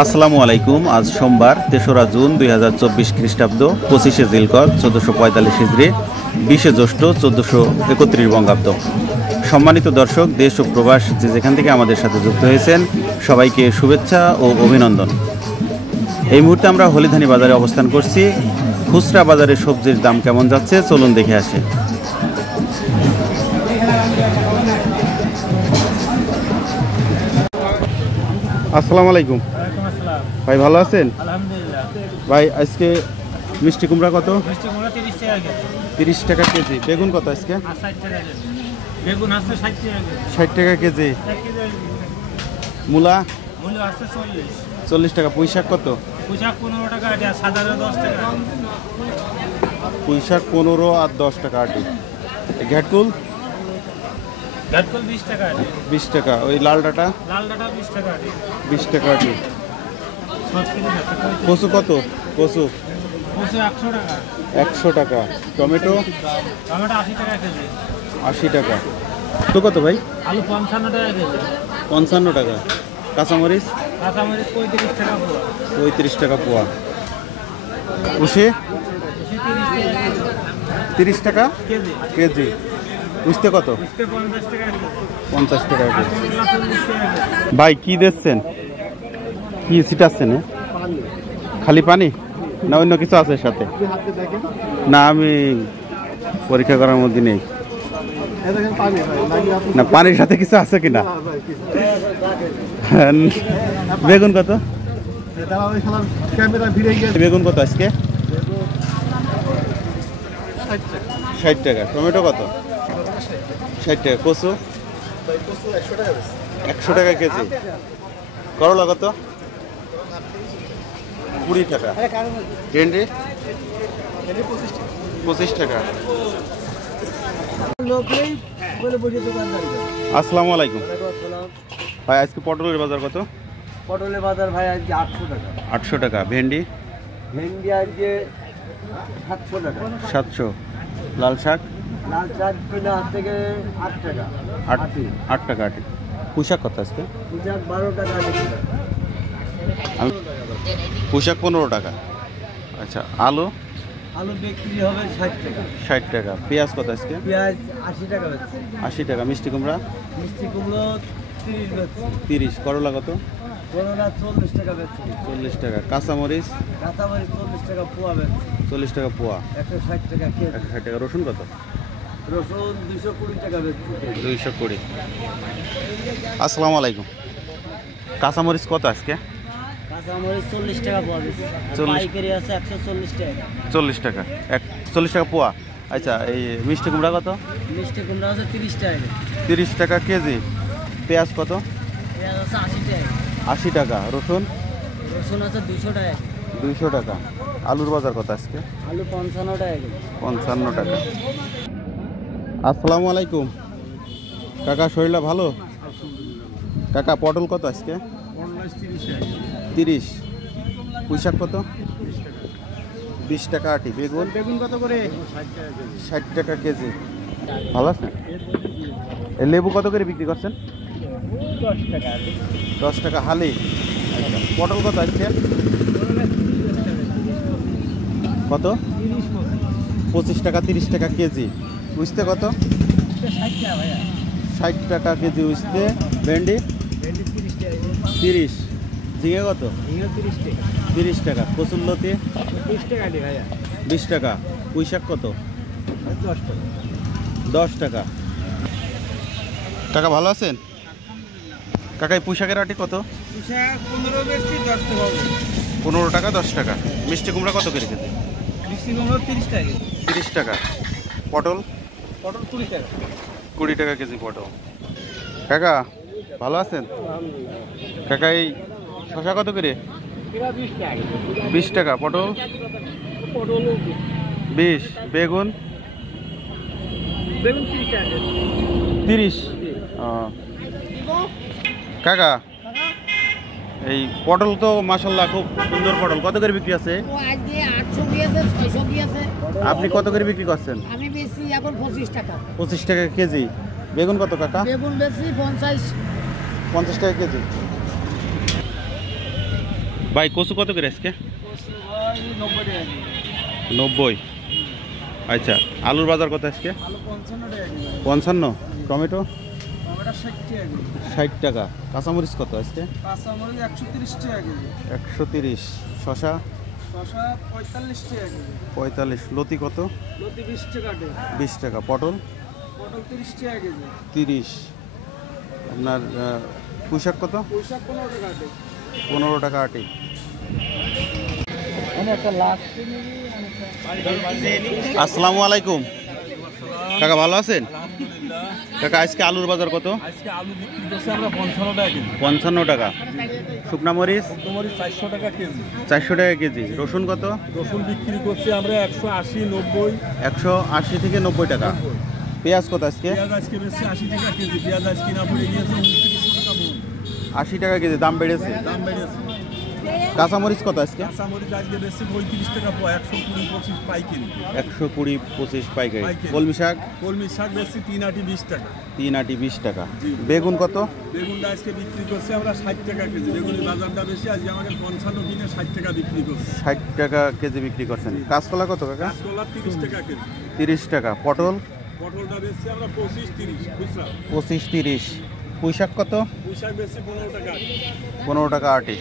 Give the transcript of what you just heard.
আসসালামু আলাইকুম। আজ সোমবার ৩রা জুন ২০২৪ খ্রিস্টাব্দ, ২৫শে জিলকদ ১৪৪৫ হিজরি, ২০শে জ্যৈষ্ঠ ১৪৩১ বঙ্গাব্দ। সম্মানিত দর্শক, দেশ ও প্রবাস যে যেখান থেকে আমাদের সাথে যুক্ত হয়েছেন, সবাইকে শুভেচ্ছা ও অভিনন্দন। এই মুহূর্তে আমরা হলিধানি বাজারে অবস্থান করছি। খুচরা বাজারে সবজির দাম কেমন যাচ্ছে চলুন দেখে আসি। আসসালামু আলাইকুম ভাই, ভালো আছেন? আলহামদুলিল্লাহ। ভাই আজকে মিষ্টি কুমড়া কত? মিষ্টি কুমড়া 30 টাকা কেজি। 30 টাকা কেজি। বেগুন কত আজকে? 60 টাকা কেজি। বেগুন আছে 60 টাকা কেজি। 60 টাকা কেজি। 1 কেজি মূলা মূল্য আছে 40। 40 টাকা। পুঁই শাক কত? পুঁই শাক 15 টাকা, এটা সাধারণ 10 টাকা। পুঁই শাক 15 আর 10 টাকা আটি। ঘ্যাটকুল গাটকল 20 টাকা আটি। 20 টাকা। ওই লাল ডাটা লাল ডাটা 20 টাকা আটি। 20 টাকা আটি। সব কিলো আছে। কচু কত? কচু কচু 100 টাকা। 100 টাকা। টমেটো টমেটো 80 টাকা কেজি। 80 টাকা। তো কত ভাই? আলু 55 টাকা কেজি। 55 টাকা। কাঁচামরিচ কাঁচামরিচ 35 টাকা পোয়া। 35 টাকা পোয়া। উষে 30 টাকা কেজি। কেজি। উষতে কত? উস্তে 50 টাকা কেজি। 50 টাকা কেজি। করলা 40 টাকা কেজি। ভাই কি দিচ্ছেন? কি ছিটাচ্ছেন? খালি পানি না অন্য কিছু আছে সাথে? না, আমি পরীক্ষা করার মধ্যে নেই। না, পানির সাথে কিছু আছে কিনা? বেগুন কত? বেগুন কত আজকে? 60 টাকা। টমেটো কত? 60 টাকা। কচু 100 টাকা কেজি। করলা কত? 20 টাকা। ভেন্ডি 25 টাকা। আসসালামু আলাইকুম ভাই, আজকে পটলের বাজার কত? পটলের বাজার ভাই আজকে 800 টাকা। 800 টাকা। ভেন্ডি ভেন্ডি আজকে 700 টাকা। 700। লাল শাক লাল শাক কিলো আজ থেকে 8 টাকা। 8 টাকা আটি। পুঁই শাক কত আজকে? পূজা 12 টাকা আটি। পুঁই শাক 15 টাকা। আচ্ছা। আলু আলু বিক্রি হবে 60 টাকা। 60 টাকা। পেঁয়াজ কত আজকে? পেঁয়াজ 80 টাকা হচ্ছে। 80 টাকা। মিষ্টি কুমড়া মিষ্টি কুমড়ো 30 হচ্ছে। 30। করলা কত? করলা 40 টাকা বেচছে। 40 টাকা। কাঁচামরিচ কাঁচামরিচ 40 টাকা পোয়া বেচছে। 40 টাকা পোয়া। 160 টাকা কেজি। 160 টাকা। রসুন কত? রসুন 220 টাকা বেচছে। 220। আসসালামু আলাইকুম। কাঁচামরিচ কত আজকে? কাঁচামরিচ 40 টাকা পোয়া বেচছে। 40 পাইকারি আছে 140 টাকা। 40 টাকা। 40 টাকা পোয়া। আচ্ছা। এই মিষ্টি কুমড়া কত? মিষ্টি কুমড়া আছে 30 টাকা। 30 টাকা কেজি। পেঁয়াজ কত? পেঁয়াজ আছে 80 টাকা। 80 টাকা। রসুন রসুন আছে 200 টাকা। 200 টাকা। আলুর বাজার কত আজকে? আলু 55 টাকা কেজি। 55 টাকা। আসসালামু আলাইকুম কাকা, শরীরটা ভালো? কাকা পটল কত আজকে? 30। পুঁই শাক কত? 20 টাকা আটি। বেগুন বেগুন কত করে? 60 টাকা কেজি। ভালো আছে? এই লেবু কত করে বিক্রি করছেন? 10 টাকা। 10 টাকা হালি। আচ্ছা। পটল কত আজকে? কত? 25 টাকা। 30 টাকা কেজি। উস্তে কত? 60 টাকা ভাইয়া। 60 টাকা কেজি উস্তে। ভেন্ডি ভেন্ডি 30 টাকা। 30। ঝিঙে কত? ঝিঙে 30 টাকা। 30 টাকা। কচুরলতি 20 টাকা দি ভাইয়া। 20 টাকা। পুঁই শাক কত? 10 টাকা। 10 টাকা। কাকা ভালো আছেন? কাকা এই পুঁই শাকের আটি কত? পুষা 15 বেশি 10 টাকা হবে। 15 টাকা। 10 টাকা। মিষ্টি কুমড়া কত করে কেজি? মিষ্টি কুমড়ো 30 টাকা। 30 টাকা। পটল পটল 20 টাকা। 20 টাকা কেজি পটল। কাকা ভালো আছেন? কাকা এই শশা কত করে? এরা 20 টাকা। 20 টাকা। পটল পটল 20। বেগুন বেগুন 30 টাকা। 30। কাকা এই পটল তো মাশাআল্লাহ খুব সুন্দর পটল। কত করে বিক্রি আছে? ও আজকে 800 দিয়েছে, 600 দিয়েছে। আপনি কত করে বিক্রি করছেন? আমি বেশি এখন 25 টাকা। 25 টাকা কেজি। বেগুন কত কাকা? বেগুন বেশি 50 50 টাকা কেজি। ভাই কচু কত করে আজকে? 90 টাকা কেজি। 90। আচ্ছা, আলুর বাজার কত আজকে? আলু 55 টাকা কেজি। 55। টমেটো টমেটো 60 টাকা কেজি। 60 টাকা। কাঁচামরিচ কত আজকে? কাঁচামরিচ 130 টাকা কেজি। 130। শশা শসা 45 টাকা কেজি। 45। লতি কত? লতি 20 টাকা কেজি। 20 টাকা। পটল পটল 30 টাকা কেজি। 30। আপনার পুঁইশাক কত? পুঁইশাক 15 টাকা কেজি। 15 টাকা আটি। একটা লাখ। আসসালামু আলাইকুম কাকা, ভালো আছেন? কাকা আজকে আলুর বাজার কত? আজকে আলু বিক্রি করছি আমরা 55 টাকা কেজি। 55 টাকা। শুকনা মরিচ মরিচ 400 টাকা কেজি। 400 টাকা কেজি। রসুন কত? রসুন বিক্রি করছি আমরা 180 90। 180 থেকে 90 টাকা। পেঁয়াজ কত আজকে? পেঁয়াজ আজকে বেশি 80 টাকা কেজি। পেঁয়াজ আজকে কিনা পড়ে গিয়েছে 2900 টাকা মন। 80 টাকা কেজি দাম বেড়েছে। দাম বেড়েছে। কাঁচামরিচ কত আজকে? কাঁচামরিচ আজকে বেশি 35 টাকা পোয়া। 120 25 পাইকারি। 120 25 পাইকারি। পাইকারি। কলমি শাক কলমি শাক বেশি 3 আটি 20 টাকা। 3 আটি 20 টাকা। জি। বেগুন কত? বেগুনটা আজকে বিক্রি করছি আমরা 60 টাকা কেজি। বেগুনের বাজারটা বেশি, আজকে আমাদের 55 কিনে 60 টাকা বিক্রি করছি। 60 টাকা কেজি বিক্রি করছেন। কাঁচকলা কত কাকা? কাঁচকলা 30 টাকা কেজি। 30 টাকা। পটল পটলটা বেশি আমরা 25 30 খুচরা। 25 30। পুঁইশাক কত? পুঁই শাক বেশি 15 টাকা। 15 টাকা আটি।